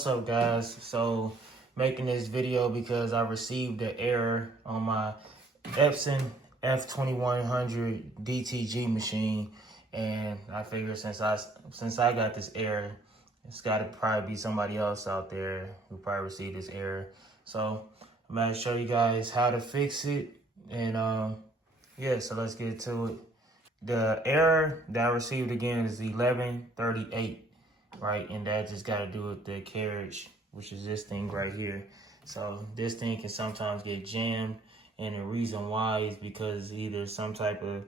What's up, guys? So making this video because I received an error on my Epson F2100 DTG machine, and I figured since I got this error, it's got to probably be somebody else out there who probably received this error. So I'm gonna show you guys how to fix it, and yeah, so let's get to it. The error that I received again is 1138. Right, and that just got to do with the carriage, which is this thing right here. So this thing can sometimes get jammed, and the reason why is because either some type of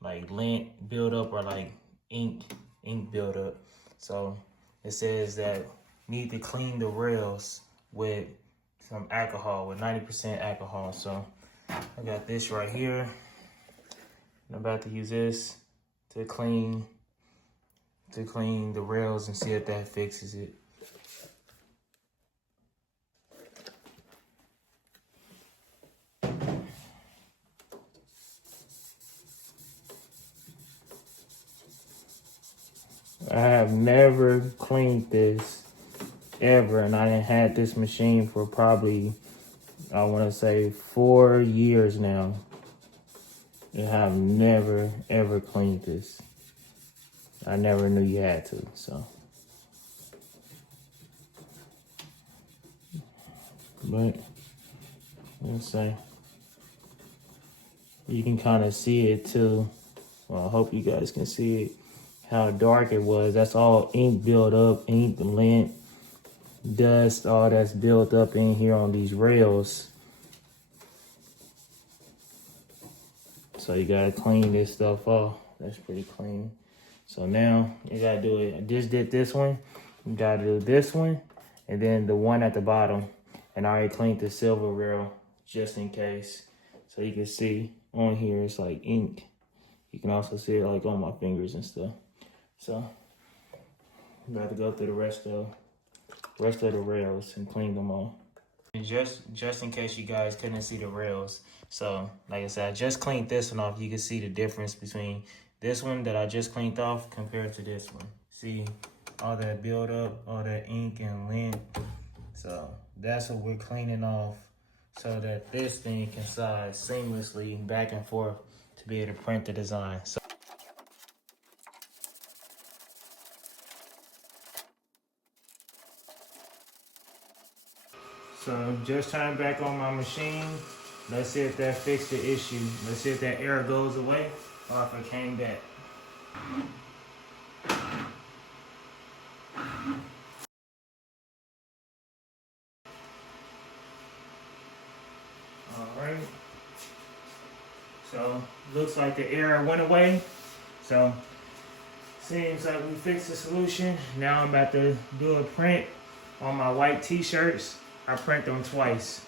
like lint buildup or like ink buildup. So it says that need to clean the rails with some alcohol, with 90% alcohol. So I got this right here. I'm about to use this to clean the rails and see if that fixes it. I have never cleaned this ever, and I done had this machine for probably, I want to say 4 years now. And I have never ever cleaned this. I never knew you had to, so. But, let's say, you can kind of see it too. Well, I hope you guys can see it, how dark it was. That's all ink built up, ink, lint, dust, all that's built up in here on these rails. So you gotta clean this stuff off. That's pretty clean. So now you gotta do it. I just did this one. You gotta do this one, and then the one at the bottom. And I already cleaned the silver rail just in case. So you can see on here it's like ink. You can also see it like on my fingers and stuff. So I'm about to go through the rest of the rails and clean them all. And just in case you guys couldn't see the rails. So like I said, I just cleaned this one off. You can see the difference between this one that I just cleaned off compared to this one. See all that buildup, all that ink and lint. So that's what we're cleaning off so that this thing can slide seamlessly back and forth to be able to print the design. So just turn back on my machine. Let's see if that fixed the issue. Let's see if that error goes away or if it came back. All right. So looks like the error went away. So seems like we fixed the solution. Now I'm about to do a print on my white t-shirts. I print them twice.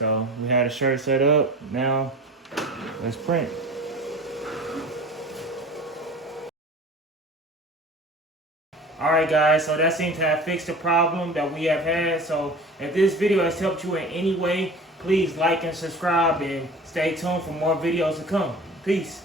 So we had a shirt set up. Now let's print. All right, guys, so that seems to have fixed the problem that we have had. So if this video has helped you in any way, please like and subscribe and stay tuned for more videos to come. Peace.